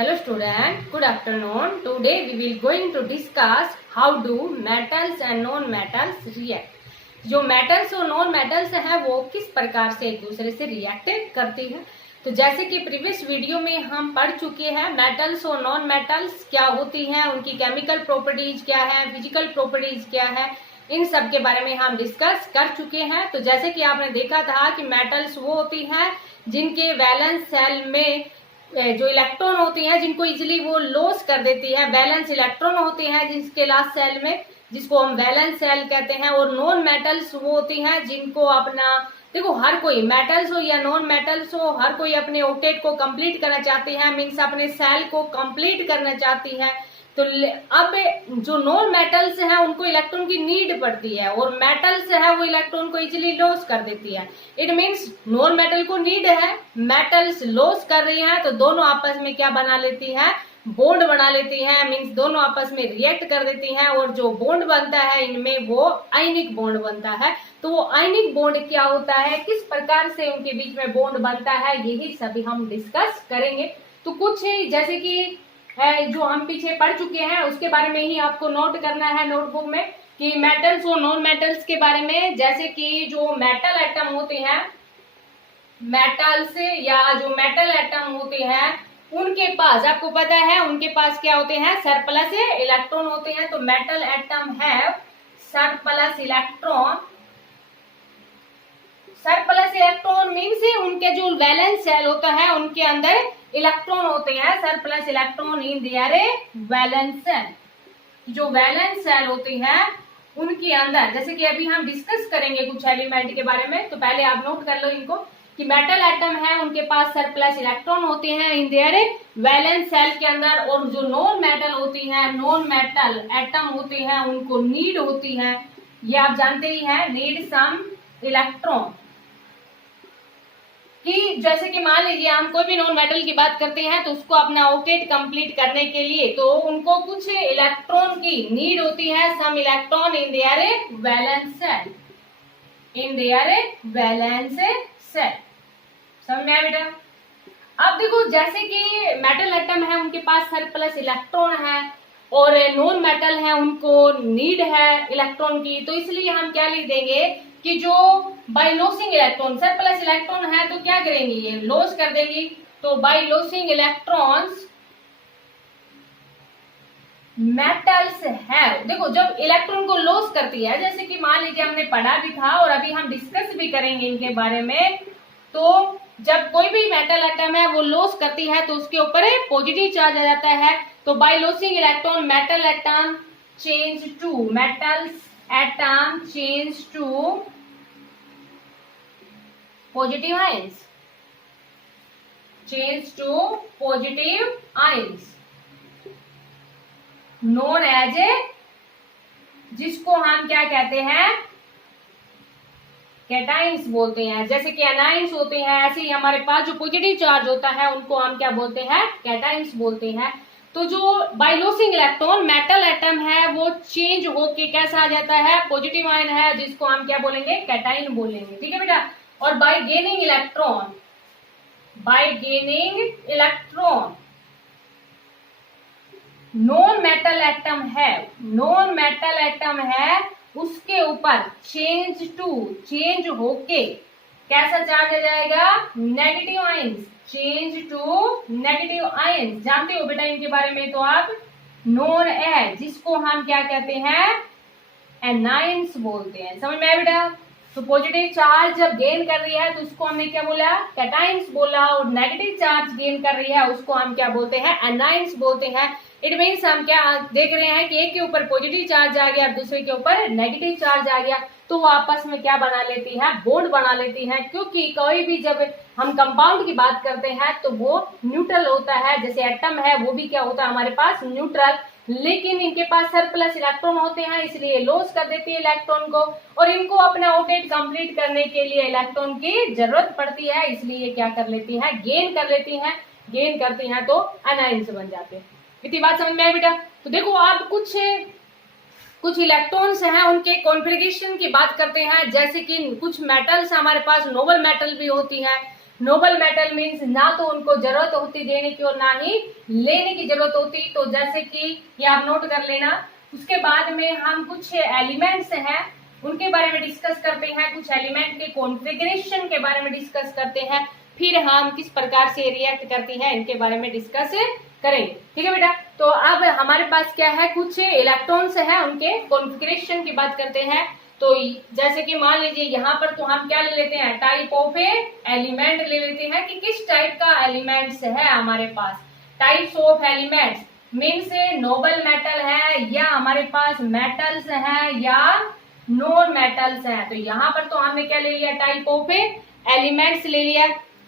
Hello student, good afternoon. Today we will going to discuss how do metals and non-metals react. जो metals और non-metals है वो किस प्रकार से एक दूसरे से react करती है। तो जैसे कि प्रीवियस वीडियो में हम पढ़ चुके हैं मेटल्स और नॉन मेटल्स क्या होती हैं, उनकी केमिकल प्रॉपर्टीज क्या है, फिजिकल प्रॉपर्टीज क्या है, इन सब के बारे में हम डिस्कस कर चुके हैं। तो जैसे कि आपने देखा था कि मेटल्स वो होती हैं जिनके वैलेंस सेल में जो इलेक्ट्रॉन होती हैं जिनको इजिली वो लॉस कर देती है, वैलेंस इलेक्ट्रॉन होती हैं जिसके लास्ट सेल में, जिसको हम वैलेंस सेल कहते हैं। और नॉन मेटल्स वो होती हैं जिनको अपना, देखो हर कोई मेटल्स हो या नॉन मेटल्स हो, हर कोई अपने ऑक्टेट को कंप्लीट करना चाहती है, मीन्स अपने सेल को कंप्लीट करना चाहती है। तो अब जो नॉन मेटल्स हैं उनको इलेक्ट्रॉन की नीड पड़ती है और मेटल्स है वो इलेक्ट्रॉन को इजीली लॉस कर देती है। इट मीन्स नॉन मेटल को नीड है, मेटल्स लॉस कर रही हैं, तो दोनों आपस में क्या बना लेती हैं, बॉन्ड बना लेती हैं। मीन्स दोनों आपस में रिएक्ट कर देती हैं और जो बॉन्ड बनता है इनमें वो आयनिक बॉन्ड बनता है। तो वो आयनिक बॉन्ड क्या होता है, किस प्रकार से उनके बीच में बॉन्ड बनता है, यही सभी हम डिस्कस करेंगे। तो कुछ जैसे कि जो हम पीछे पढ़ चुके हैं उसके बारे में ही आपको नोट करना है नोटबुक में कि मेटल्स और नॉन मेटल्स के बारे में। जैसे कि जो मेटल एटम होते हैं, मेटल्स या जो मेटल एटम होते हैं उनके पास, आपको पता है उनके पास क्या होते हैं, सरप्लस इलेक्ट्रॉन होते हैं। तो मेटल एटम है surplus electron. Surplus electron means उनके जो वैलेंस सेल होता है उनके अंदर इलेक्ट्रॉन होते हैं, surplus electron in their valence cell. जो वैलेंस सेल होती हैं उनके अंदर, जैसे कि अभी हम डिस्कस करेंगे कुछ एलिमेंट के बारे में, तो पहले आप नोट कर लो इनको कि मेटल एटम है उनके पास सरप्लस इलेक्ट्रॉन होते हैं इन देयर वैलेंस सेल के अंदर। और जो नॉन मेटल होती हैं, नॉन मेटल एटम होते हैं, उनको नीड होती है, ये आप जानते ही हैं, नीड सम इलेक्ट्रॉन। कि जैसे कि मान लीजिए हम कोई भी नॉन मेटल की बात करते हैं तो उसको अपना ऑक्टेट कंप्लीट करने के लिए तो उनको कुछ इलेक्ट्रॉन की नीड होती है, some electron in their valence shell, in their valence shell. समझ में आया बेटा? अब देखो जैसे कि मेटल एटम है उनके पास सरप्लस इलेक्ट्रॉन है और नॉन मेटल है उनको नीड है इलेक्ट्रॉन की, तो इसलिए हम क्या लिख देंगे कि जो by losing electron, surplus electron है तो क्या करेंगे, ये लॉस कर देंगी। तो बाय लॉसिंग इलेक्ट्रॉन्स मेटल्स है, देखो जब इलेक्ट्रॉन को लॉस करती है, जैसे कि मान लीजिए हमने पढ़ा भी था और अभी हम डिस्कस भी करेंगे इनके बारे में, तो जब कोई भी मेटल एटम है वो लॉस करती है तो उसके ऊपर पॉजिटिव चार्ज आ जाता है। तो by losing electron metal atom change to, metals atom change to positive ions, change to positive ions known as a, जिसको हम क्या कहते हैं, कैटाइंस बोलते हैं। जैसे कि एनाइंस होते हैं, ऐसे ही हमारे पास जो पॉजिटिव चार्ज होता है उनको हम क्या बोलते हैं, कैटाइंस बोलते हैं। तो जो by losing electron metal atom है वो चेंज होके कैसा आ जाता है, पॉजिटिव आयन है, जिसको हम क्या बोलेंगे, कैटाइन बोलेंगे। ठीक है बेटा? और bye gaining electron, bye gaining electron non metal atom है, नॉन मेटल एटम है उसके ऊपर चेंज टू, चेंज होके कैसा चार्ज आ जाएगा, negative ions, change to negative ions. जानते हो बेटा इनके बारे में? तो आप नॉन एज, जिसको हम क्या कहते हैं, एनायंस बोलते हैं। समझ में आया बेटा? तो पॉजिटिव चार्ज जब गेन कर रही है तो उसको हमने क्या बोला, कैटाइंस बोला, और नेगेटिव चार्ज गेन कर रही है उसको हम क्या बोलते हैं, एनायंस बोलते हैं। इट मीन्स हम क्या देख रहे हैं कि एक के ऊपर पॉजिटिव चार्ज आ गया और दूसरे के ऊपर नेगेटिव चार्ज आ गया, तो वो आपस में क्या बना लेती है, बॉन्ड बना लेती है। क्योंकि कोई भी जब हम कंपाउंड की बात करते हैं तो वो न्यूट्रल होता है, जैसे एटम है वो भी क्या होता है हमारे पास, न्यूट्रल, लेकिन इनके पास सरप्लस इलेक्ट्रॉन होते हैं इसलिए लॉस कर देती है इलेक्ट्रॉन को, और इनको अपना ऑक्टेट कंप्लीट करने के लिए इलेक्ट्रॉन की जरूरत पड़ती है, इसलिए क्या कर लेती है, गेन कर लेती है। गेन करती हैं तो एनायंस बन जाते हैं। इतनी बात समझ में आई बेटा? तो देखो आप कुछ इलेक्ट्रॉन्स हैं उनके कॉन्फ़िगरेशन की बात करते हैं। जैसे कि कुछ मेटल्स हमारे पास नोबल मेटल भी होती हैं, नोबल मेटल मीन्स ना तो उनको जरूरत होती देने की और ना ही लेने की जरूरत होती। तो जैसे कि ये आप नोट कर लेना। उसके बाद में हम कुछ एलिमेंट्स हैं उनके बारे में डिस्कस करते हैं, कुछ एलिमेंट के कॉन्फ़िगरेशन के बारे में डिस्कस करते हैं, फिर हम किस प्रकार से रिएक्ट करती हैं इनके बारे में डिस्कस करेंगे। ठीक है बेटा। तो अब हमारे पास क्या है, कुछ इलेक्ट्रॉन्स हैं उनके कॉन्फ़िगरेशन की बात करते हैं। तो जैसे कि मान लीजिए यहाँ पर तो हम क्या ले लेते हैं, टाइप ऑफ एलिमेंट ले लेते हैं कि किस टाइप का एलिमेंट्स है हमारे पास। Types of elements means noble metal है या हमारे पास मेटल्स है या नॉन मेटल्स है। तो यहाँ पर तो हमने क्या ले लिया, टाइप ऑफ एलिमेंट्स ले लिया।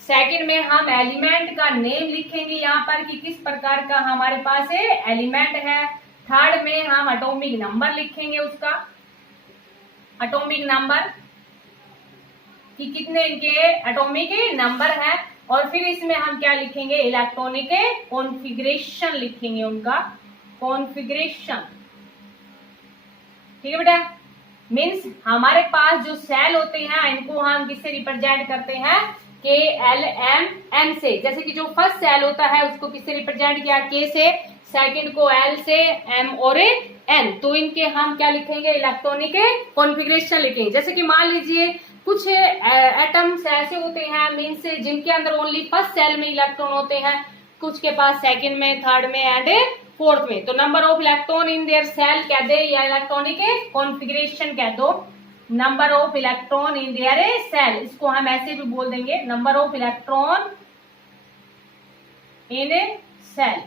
सेकंड में हम एलिमेंट का नेम लिखेंगे यहाँ पर कि किस प्रकार का हमारे पास एलिमेंट है। थर्ड में हम एटॉमिक नंबर लिखेंगे, उसका एटॉमिक नंबर कि कितने इनके एटॉमिक नंबर है। और फिर इसमें हम क्या लिखेंगे, इलेक्ट्रॉनिक कॉन्फ़िगरेशन लिखेंगे, उनका कॉन्फ़िगरेशन। ठीक है बेटा। मीन्स हमारे पास जो सेल होते हैं इनको हम किससे रिप्रेजेंट करते हैं, के एल एम एन से। जैसे कि जो फर्स्ट सेल होता है उसको किससे रिप्रेजेंट किया, के से, सेकंड को एल से, एम और एन। तो इनके हम क्या लिखेंगे, इलेक्ट्रॉनिक कॉन्फ़िगरेशन लिखेंगे। जैसे कि मान लीजिए कुछ एटम्स ऐसे होते हैं मीन्स जिनके अंदर ओनली फर्स्ट सेल में इलेक्ट्रॉन होते हैं, कुछ के पास सेकंड में, थर्ड में एंड फोर्थ में। तो number of electron in their shell कह दे या इलेक्ट्रॉनिक कॉन्फ़िगरेशन कह दो, number of electron in their shell. इसको हम ऐसे भी बोल देंगे, number of electron in shell.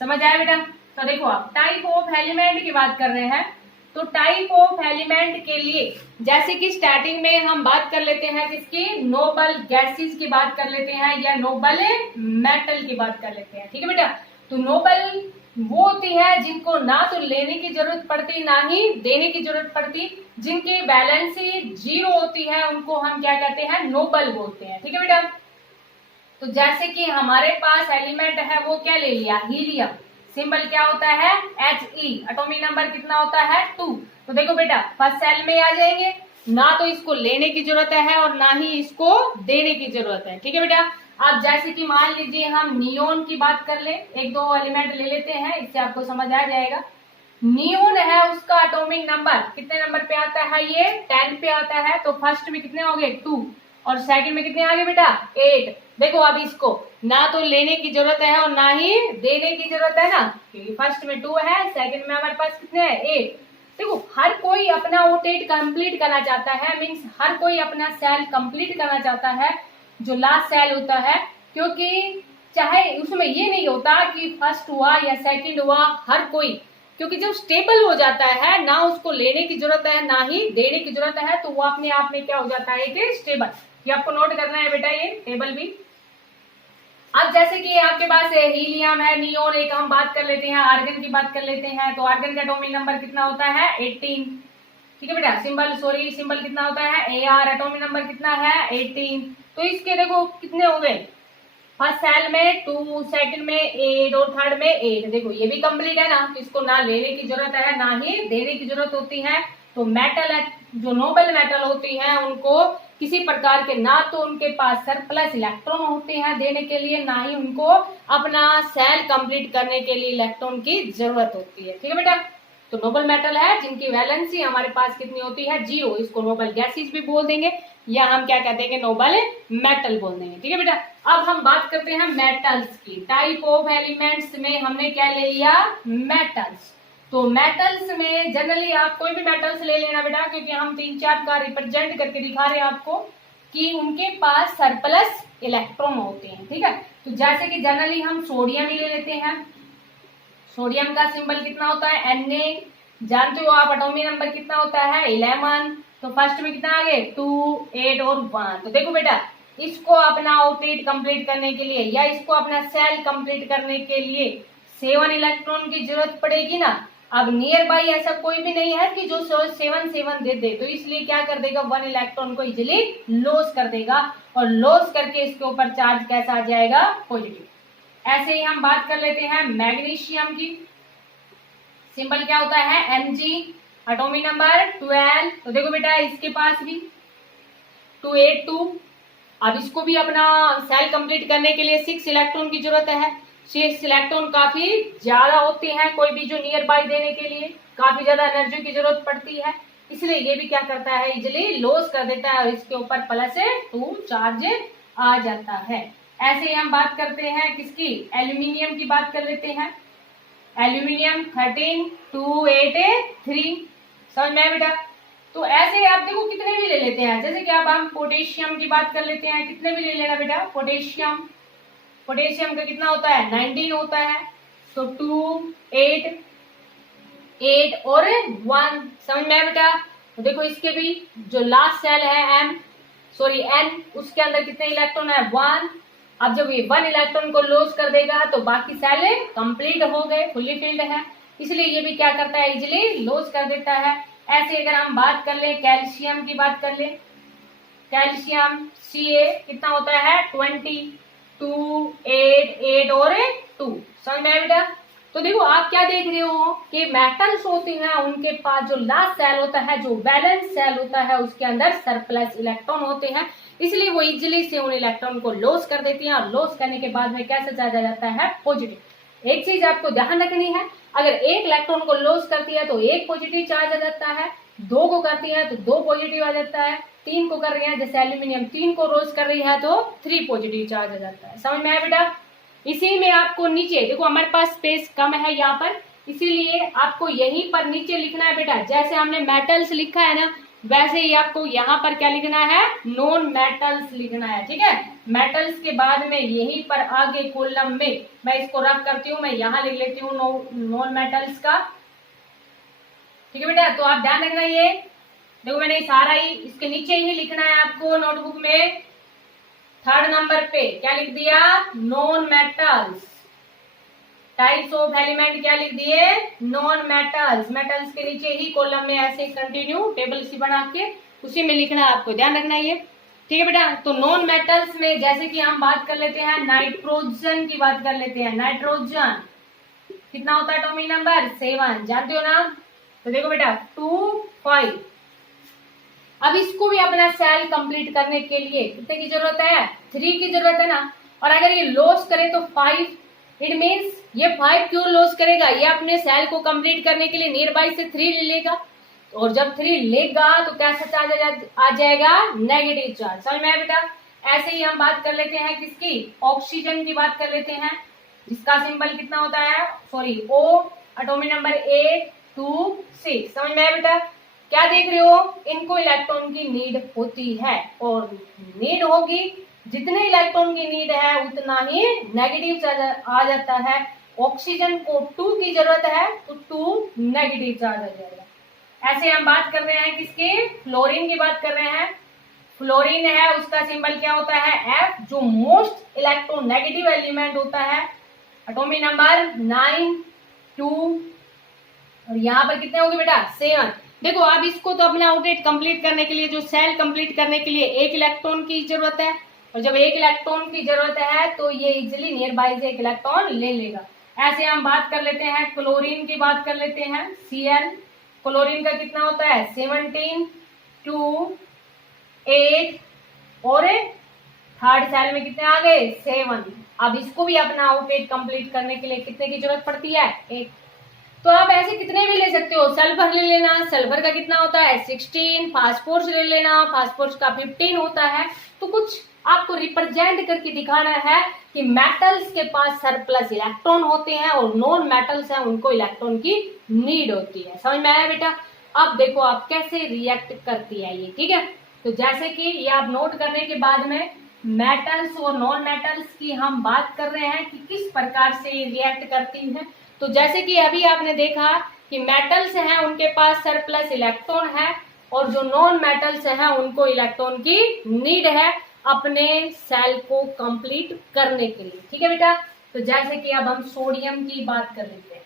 समझ आया बेटा। तो देखो आप टाइप ऑफ एलिमेंट की बात कर रहे हैं। तो टाइप ऑफ एलिमेंट के लिए जैसे कि स्टार्टिंग में हम बात कर लेते हैं किसकी, नोबल गैसेस की बात कर लेते हैं या नोबल मेटल की बात कर लेते हैं। ठीक है बेटा। तो नोबल वो होती है जिनको ना तो लेने की जरूरत पड़ती ना ही देने की जरूरत पड़ती, जिनकी वैलेंसी जीरो होती है उनको हम क्या कहते हैं, नोबल बोलते हैं। ठीक है बेटा। तो जैसे कि हमारे पास एलिमेंट है वो क्या ले लिया, हीलियम। सिंबल क्या होता है, He। एटॉमिक नंबर कितना होता है, 2। तो देखो बेटा फर्स्ट सेल में आ जाएंगे, ना तो इसको लेने की जरूरत है और ना ही इसको देने की जरूरत है। ठीक है बेटा। अब जैसे कि मान लीजिए हम नियोन की बात कर ले, एक दो एलिमेंट ले लेते हैं, इससे आपको समझ आ जाएगा। नियोन है उसका एटॉमिक नंबर कितने नंबर पे आता है, ये 10 पे आता है। तो फर्स्ट में कितने हो गए, 2, और सेकंड में कितने आ गए बेटा, 8। देखो अब इसको ना तो लेने की जरूरत है और ना ही देने की जरूरत है ना, क्योंकि फर्स्ट में 2 है, सेकंड में हमारे पास कितने हैं, 8। देखो हर कोई अपना ओटेट कंप्लीट करना चाहता है, मीन्स हर कोई अपना सेल कंप्लीट करना चाहता है जो लास्ट सेल होता है, क्योंकि चाहे उसमें ये नहीं होता कि फर्स्ट हुआ या सेकंड हुआ, हर कोई, क्योंकि जब स्टेबल हो जाता है ना उसको लेने की जरूरत है ना ही देने की जरूरत है, तो वो अपने आप में क्या हो जाता है, एक स्टेबल। ये आपको नोट करना है बेटा, ये टेबल भी। अब जैसे कि आपके पास हीलियम है, नियोन, एक हम बात कर लेते हैं आर्गन की बात कर लेते हैं। तो आर्गन का एटॉमिक नंबर कितना होता है, 18। ठीक है बेटा। सिंबल कितना होता है, Ar। एटॉमिक नंबर कितना है, 18। तो इसके देखो कितने हो गए, फर्स्ट सेल में 2, सेकंड में 8 और थर्ड में 8। देखो ये भी कंप्लीट है ना, तो इसको ना लेने की जरूरत है ना ही देने की जरूरत होती है। तो मेटल जो नोबल मेटल होती हैं उनको किसी प्रकार के ना तो उनके पास सरप्लस इलेक्ट्रॉन होते हैं देने के लिए, ना ही उनको अपना सेल कंप्लीट करने के लिए इलेक्ट्रॉन की जरूरत होती है। ठीक है बेटा। तो नोबल मेटल है जिनकी वैलेंसी हमारे पास कितनी होती है, 0। इसको नोबल गैसेस भी बोल देंगे या हम क्या कहते हैं, नोबल मेटल बोल देंगे। ठीक है बेटा। अब हम बात करते हैं मेटल्स की। टाइप ऑफ एलिमेंट्स में हमने क्या ले लिया, मेटल्स। तो मेटल्स में जनरली आप कोई भी मेटल्स ले लेना बेटा, क्योंकि हम 3-4 का रिप्रेजेंट करके दिखा रहे हैं आपको कि उनके पास सरप्लस इलेक्ट्रॉन होते हैं। ठीक है। तो जैसे कि जनरली हम सोडियम ही ले लेते हैं। सोडियम का सिंबल कितना होता है, Na। जानते हो आप एटॉमिक नंबर कितना होता है, 11। तो फर्स्ट में कितना आ गए, 2, 8 और 1। तो देखो बेटा इसको अपना ओटेट कंप्लीट करने के लिए या इसको अपना सेल कंप्लीट करने के लिए 7 इलेक्ट्रॉन की जरूरत पड़ेगी ना। अब नियर बाई ऐसा कोई भी नहीं है कि जो 7 दे दे, तो इसलिए क्या कर देगा, 1 इलेक्ट्रॉन को इजिली लॉस कर देगा, और लॉस करके इसके ऊपर चार्ज कैसा आ जाएगा, पॉजिटिव। ऐसे ही हम बात कर लेते हैं मैग्नीशियम की। सिंबल क्या होता है, Mg। Atomic number 12। तो देखो बेटा इसके पास भी 282। अब इसको भी अपना सेल कंप्लीट करने के लिए 6 इलेक्ट्रॉन की जरूरत है। 6 इलेक्ट्रॉन काफी ज्यादा होते हैं कोई भी जो नियर बाय देने के लिए, काफी ज्यादा एनर्जी की जरूरत पड़ती है, इसलिए ये भी क्या करता है, इजिली लॉस कर देता है और इसके ऊपर +2 चार्ज आ जाता है। ऐसे ही हम बात करते हैं किसकी, एल्यूमिनियम की बात कर लेते हैं। एल्यूमिनियम 13283, समझ में आया बेटा। तो ऐसे आप देखो कितने भी ले लेते हैं, जैसे कि अब हम पोटेशियम की बात कर लेते हैं, कितने भी ले लेना बेटा। पोटेशियम का कितना होता है, 19 होता है, तो 2 8 8 और 1, समझ में आया बेटा। तो देखो इसके भी जो लास्ट सेल है एन, उसके अंदर कितने इलेक्ट्रॉन है, 1। अब जब ये 1 इलेक्ट्रॉन को लॉस कर देगा तो बाकी सेल कंप्लीट हो गए, फुल्ली फिल्ड है, इसलिए ये भी क्या करता है, इजिली लॉस कर देता है। ऐसे अगर हम बात कर ले कैल्शियम की बात कर ले, कैल्शियम Ca कितना होता है, 20 2 8 8 और 2, समझ में आया बेटा। तो देखो आप क्या देख रहे हो कि मेटल्स होते हैं उनके पास जो लास्ट सेल होता है, जो बैलेंस सेल होता है, उसके अंदर सरप्लस इलेक्ट्रॉन होते हैं, इसलिए वो इजिली से उन इलेक्ट्रॉन को लॉस कर देती हैं और लॉस करने के बाद में कैसे चार्ज आ जाता है, पॉजिटिव। एक चीज आपको ध्यान रखनी है, अगर 1 इलेक्ट्रॉन को लॉस करती है तो 1 पॉजिटिव चार्ज आ जाता है, 2 को करती है तो 2 पॉजिटिव आ जाता है, 3 को कर रही है जैसे एल्यूमिनियम 3 को लॉस कर रही है तो 3 पॉजिटिव चार्ज आ जाता है, समझ में आया बेटा। इसी में आपको नीचे देखो हमारे पास स्पेस कम है यहाँ पर, इसीलिए आपको यहीं पर नीचे लिखना है बेटा, जैसे हमने मेटल्स लिखा है ना वैसे ही आपको यहाँ पर क्या लिखना है, नॉन मेटल्स लिखना है, ठीक है। मेटल्स के बाद में यहीं पर आगे कॉलम में मैं इसको रख करती हूँ, मैं यहाँ लिख लेती हूँ नॉन मेटल्स का, ठीक है बेटा। तो आप ध्यान रखना, ये देखो मैंने सारा ही इसके नीचे ही लिखना है आपको नोटबुक में, 3rd नंबर पे क्या लिख दिया, non metals, types of element क्या लिख दिए, नॉन मेटल्स। मेटल्स के नीचे ही कॉलम में ऐसे कंटिन्यू टेबल सी बना के उसी में लिखना है आपको, ध्यान रखना ये, ठीक है बेटा। तो नॉन मेटल्स में जैसे कि हम बात कर लेते हैं नाइट्रोजन की बात कर लेते हैं। नाइट्रोजन कितना होता है, एटॉमिक नंबर 7, जानते हो ना। तो देखो बेटा 2 5, अब इसको भी अपना सेल कंप्लीट करने के लिए कितने की जरूरत है, 3 की जरूरत है ना। और अगर ये लॉस करे तो 5, इट मीन्स ये 5 क्यों लॉस करेगा, ये अपने सेल को कंप्लीट करने के लिए नियर बाय से 3 ले लेगा, और जब 3 लेगा तो कैसा चार्ज आ जाएगा, नेगेटिव चार्ज, समझ में आया बेटा। ऐसे ही हम बात कर लेते हैं किसकी, ऑक्सीजन की बात कर लेते हैं, जिसका सिंबल कितना होता है, O, एटॉमिक नंबर 8 2 6, समझ में आया बेटा। क्या देख रहे हो, इनको इलेक्ट्रॉन की नीड होती है, और नीड होगी, जितने इलेक्ट्रॉन की नीड है उतना ही नेगेटिव चार्ज आ जाता है। ऑक्सीजन को 2 की जरूरत है तो 2 नेगेटिव चार्ज आ जाएगा। ऐसे हम बात कर रहे हैं किसकी, फ्लोरीन की बात कर रहे हैं। फ्लोरीन है, उसका सिंबल क्या होता है, F, जो मोस्ट इलेक्ट्रोनेगेटिव एलिमेंट होता है, एटॉमिक नंबर 9 2, और यहाँ पर कितने होंगे बेटा, 7। देखो अब इसको तो अपने आउटलेट कंप्लीट करने के लिए, जो सेल कंप्लीट करने के लिए 1 इलेक्ट्रॉन की जरूरत है, और जब 1 इलेक्ट्रॉन की जरूरत है तो ये इजिली नियर बाय से 1 इलेक्ट्रॉन ले लेगा। ऐसे हम बात कर लेते हैं क्लोरीन की बात कर लेते हैं, Cl, क्लोरीन का कितना होता है, 17 2 8, और 3rd सेल में कितने आ गए, 7। अब इसको भी अपना आउटलेट कंप्लीट करने के लिए कितने की जरूरत पड़ती है, 1। तो आप ऐसे कितने भी ले सकते हो, सल्फर ले लेना, सल्फर का कितना होता है, 16, फास्फोरस ले लेना, फास्फोरस का 15 होता है। तो कुछ आपको रिप्रेजेंट करके दिखाना है कि मेटल्स के पास सरप्लस इलेक्ट्रॉन होते हैं और नॉन मेटल्स हैं उनको इलेक्ट्रॉन की नीड होती है, समझ में आया बेटा। अब देखो आप कैसे रिएक्ट करती है ये, ठीक है। तो जैसे कि ये आप नोट करने के बाद में मेटल्स और नॉन मेटल्स की हम बात कर रहे हैं कि किस प्रकार से ये रिएक्ट करती है। तो जैसे कि अभी आपने देखा कि मेटल्स हैं उनके पास सरप्लस इलेक्ट्रॉन है, और जो नॉन मेटल्स हैं उनको इलेक्ट्रॉन की नीड है अपने सेल को कंप्लीट करने के लिए, ठीक है बेटा। तो जैसे कि अब हम सोडियम की बात कर लेते हैं।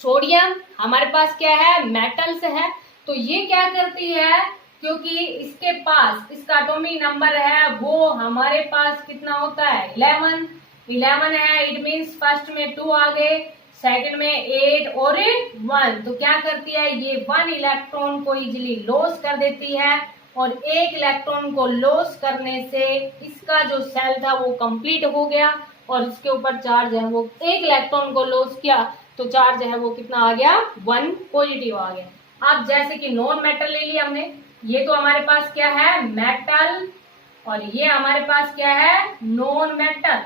सोडियम हमारे पास क्या है, मेटल्स है, तो ये क्या करती है, क्योंकि इसके पास इसका एटॉमिक नंबर है वो हमारे पास कितना होता है, 11 है, इट मीन्स फर्स्ट में 2 आ गए, सेकंड में 8 और 1। तो क्या करती है, ये 1 इलेक्ट्रॉन को इजिली लॉस कर देती है और एक इलेक्ट्रॉन को लॉस करने से इसका जो सेल था वो कंप्लीट हो गया और इसके ऊपर चार्ज है वो एक इलेक्ट्रॉन को लॉस किया तो चार्ज है वो कितना आ गया 1 पॉजिटिव आ गया। अब जैसे कि नॉन मेटल ले लिया हमने, ये तो हमारे पास क्या है मेटल और ये हमारे पास क्या है नॉन मेटल।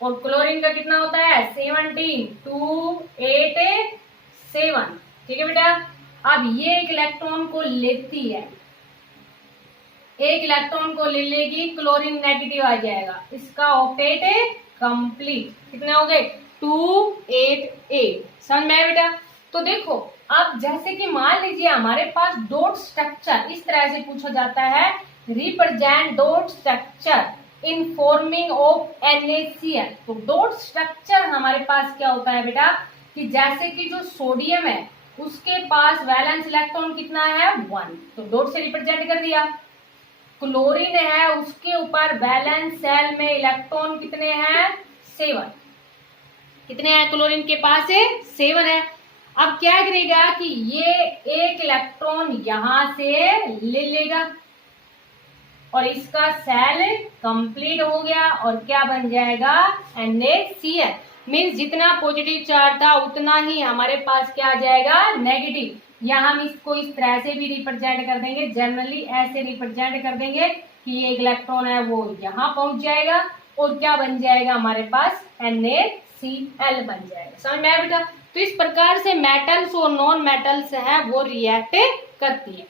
और क्लोरीन का कितना होता है 17 2 8 7। ठीक है बेटा। अब ये एक इलेक्ट्रॉन को लेती है, एक इलेक्ट्रॉन को ले लेगी, क्लोरीन नेगेटिव आ जाएगा, इसका ऑक्टेट कंप्लीट। कितने हो गए 2 8 8। समझ में आया बेटा। तो देखो अब जैसे कि मान लीजिए हमारे पास डॉट स्ट्रक्चर इस तरह से पूछा जाता है, represent dot structure in forming of NaCl। तो डॉट स्ट्रक्चर हमारे पास क्या होता है बेटा कि जैसे कि जो सोडियम है उसके पास वैलेंस इलेक्ट्रॉन कितना है 1, तो डॉट से रिप्रेजेंट कर दिया। क्लोरीन है उसके ऊपर वैलेंस सेल में इलेक्ट्रॉन कितने हैं 7। कितने हैं क्लोरीन के पास है 7 है। अब क्या करेगा कि ये एक इलेक्ट्रॉन यहां से ले लेगा और इसका सेल कंप्लीट हो गया और क्या बन जाएगा NaCl। मीन्स जितना पॉजिटिव चार्ज था उतना ही हमारे पास क्या आ जाएगा नेगेटिव। या हम इसको इस तरह से भी रिप्रेजेंट कर देंगे, जनरली ऐसे रिप्रेजेंट कर देंगे कि ये एक इलेक्ट्रॉन है वो यहाँ पहुंच जाएगा और क्या बन जाएगा हमारे पास NaCl बन जाएगा। समझ में आया बेटा। तो इस प्रकार से मेटल्स और नॉन मेटल्स है वो रिएक्ट करती है।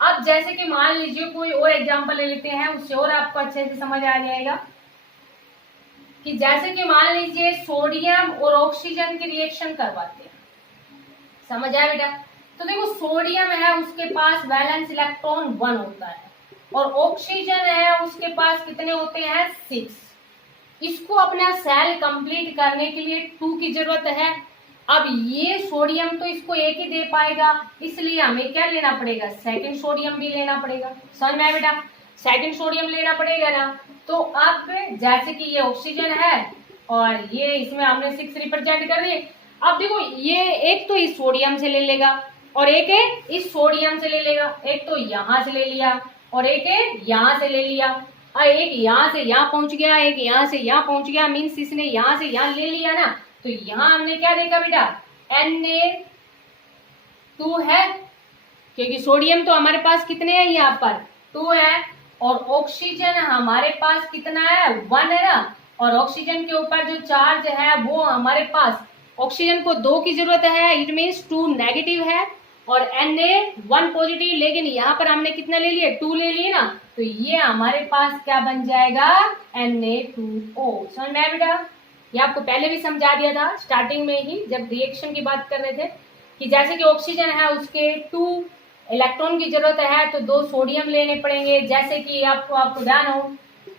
अब जैसे कि मान लीजिए कोई और एग्जांपल ले लेते हैं, उससे और आपको अच्छे से समझ आ जाएगा कि जैसे कि मान लीजिए सोडियम और ऑक्सीजन की रिएक्शन करवाते हैं। समझ आया बेटा। तो देखो सोडियम है उसके पास वैलेंस इलेक्ट्रॉन 1 होता है और ऑक्सीजन है उसके पास कितने होते हैं 6। इसको अपना सेल कंप्लीट करने के लिए 2 की जरूरत है। अब ये सोडियम तो इसको एक ही दे पाएगा, इसलिए हमें क्या लेना पड़ेगा सेकंड सोडियम भी लेना पड़ेगा। समझ में आया बेटा। सेकंड सोडियम लेना पड़ेगा ना। तो अब जैसे कि ये ऑक्सीजन है और ये इसमें हमने 6 रिप्रेजेंट कर दिए। अब देखो ये एक तो इस सोडियम से ले लेगा और एक इस सोडियम से ले लेगा, एक तो यहाँ से ले लिया और एक यहाँ से ले लिया, और एक यहाँ से यहाँ पहुंच गया, एक यहाँ से यहाँ पहुंच गया। मीन्स इसने यहाँ से यहाँ ले लिया ना, तो यहाँ हमने क्या देखा बेटा Na2 है, क्योंकि सोडियम तो हमारे पास कितने हैं यहाँ पर 2 है और ऑक्सीजन हमारे पास कितना है 1 है ना। और ऑक्सीजन के ऊपर जो चार्ज है वो हमारे पास ऑक्सीजन को 2 की जरूरत है, इट मीन्स 2 नेगेटिव है और Na1 पॉजिटिव। लेकिन यहाँ पर हमने कितना ले लिया 2 ले लिए ना, तो ये हमारे पास क्या बन जाएगा Na2O। समझ में आया बेटा। ये आपको पहले भी समझा दिया था स्टार्टिंग में ही जब रिएक्शन की बात कर रहे थे कि जैसे कि ऑक्सीजन है उसके 2 इलेक्ट्रॉन की जरूरत है तो 2 सोडियम लेने पड़ेंगे। जैसे कि आपको ध्यान हो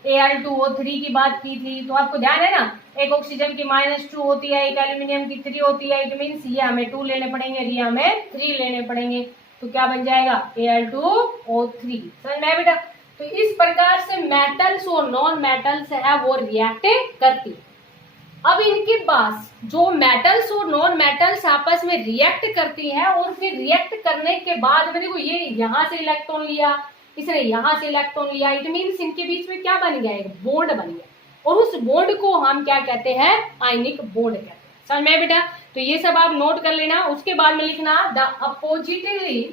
Al2O3 की बात की थी, तो आपको ध्यान है ना एक ऑक्सीजन की -2 होती है, एक एल्यूमिनियम की 3 होती है। इट मीन्स ये हमें 2 लेने पड़ेंगे, ये हमें 3 लेने पड़ेंगे, तो क्या बन जाएगा Al2O3। समझ में आया बेटा। तो इस प्रकार से मेटल्स और नॉन मेटल्स है वो रिएक्ट करती है। अब इनके पास जो मेटल्स और नॉन मेटल्स आपस में रिएक्ट करती हैं और फिर रिएक्ट करने के बाद में देखो ये यहाँ से इलेक्ट्रॉन लिया, इसने यहाँ से इलेक्ट्रॉन लिया, इट मीन्स इनके बीच में क्या बन गया एक बॉन्ड बन गया और उस बॉन्ड को हम क्या कहते हैं आयनिक बॉन्ड कहते हैं। समझ में बेटा। तो ये सब आप नोट कर लेना। उसके बाद में लिखना द अपोजिटली,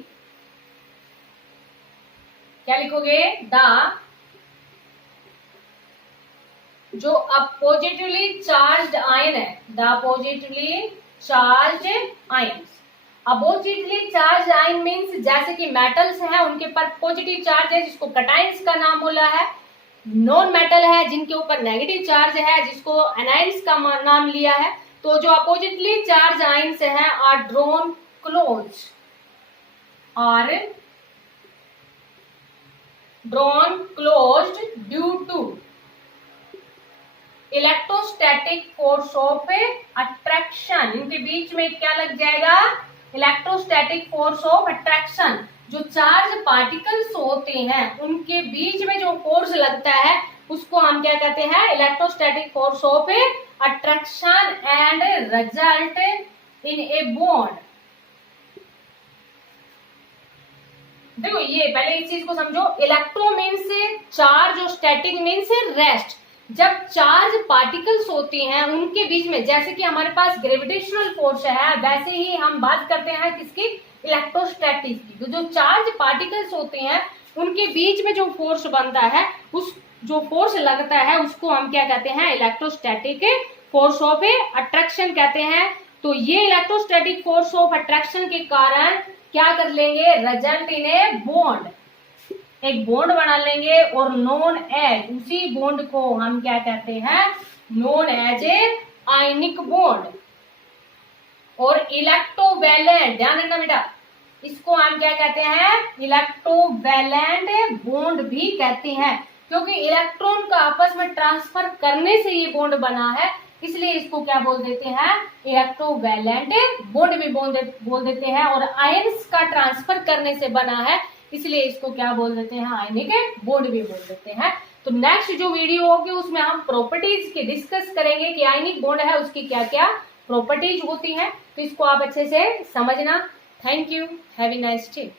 क्या लिखोगे द जो अपोजिटिवली चार्ज्ड आयन है, the oppositely charged ions. Oppositely charge ion means जैसे कि मेटल्स हैं उनके पर पॉजिटिव चार्ज है जिसको कैटायंस का नाम बोला है। नॉन मेटल है जिनके ऊपर नेगेटिव चार्ज है जिसको एनायंस का नाम लिया है। तो जो अपोजिटली चार्ज आयन्स हैं are drawn close, due to electrostatic force of attraction. इनके बीच में क्या लग जाएगा इलेक्ट्रोस्टैटिक फोर्स ऑफ अट्रैक्शन। जो चार्ज पार्टिकल्स होते हैं उनके बीच में जो फोर्स लगता है उसको हम क्या कहते हैं electrostatic force of attraction and result in a bond. देखो ये पहले इस चीज को समझो, इलेक्ट्रो मीन्स चार्ज और स्टैटिक मीन्स रेस्ट। जब चार्ज पार्टिकल्स होती हैं उनके बीच में, जैसे कि हमारे पास ग्रेविटेशनल फोर्स है, वैसे ही हम बात करते हैं किसकी, इलेक्ट्रोस्टैटिक की। तो जो चार्ज पार्टिकल्स होते हैं उनके बीच में जो फोर्स बनता है, उस जो फोर्स लगता है उसको हम क्या कहते हैं, इलेक्ट्रोस्टैटिक फोर्स ऑफ अट्रैक्शन कहते हैं। तो ये इलेक्ट्रोस्टैटिक फोर्स ऑफ अट्रैक्शन के कारण क्या कर लेंगे, रिजल्ट इन ए बॉन्ड, एक बॉन्ड बना लेंगे, और नोन एज, उसी बॉन्ड को हम क्या कहते हैं, known as a ionic bond. और इलेक्ट्रोवैलेंट, ध्यान रखना बेटा, इसको हम क्या कहते हैं, इलेक्ट्रोवैलेंट बॉन्ड भी कहते हैं, क्योंकि इलेक्ट्रॉन का आपस में ट्रांसफर करने से ये बॉन्ड बना है, इसलिए इसको क्या बोल देते हैं, इलेक्ट्रोवैलेंट बॉन्ड भी बोल देते हैं। और आयंस का ट्रांसफर करने से बना है, इसलिए इसको क्या बोल देते हैं, आयनिक बॉन्ड भी बोल देते हैं। तो नेक्स्ट जो वीडियो होगी उसमें हम प्रॉपर्टीज की डिस्कस करेंगे कि आयनिक बॉन्ड है उसकी क्या क्या प्रॉपर्टीज होती हैं। तो इसको आप अच्छे से समझना। Thank you, have a nice day.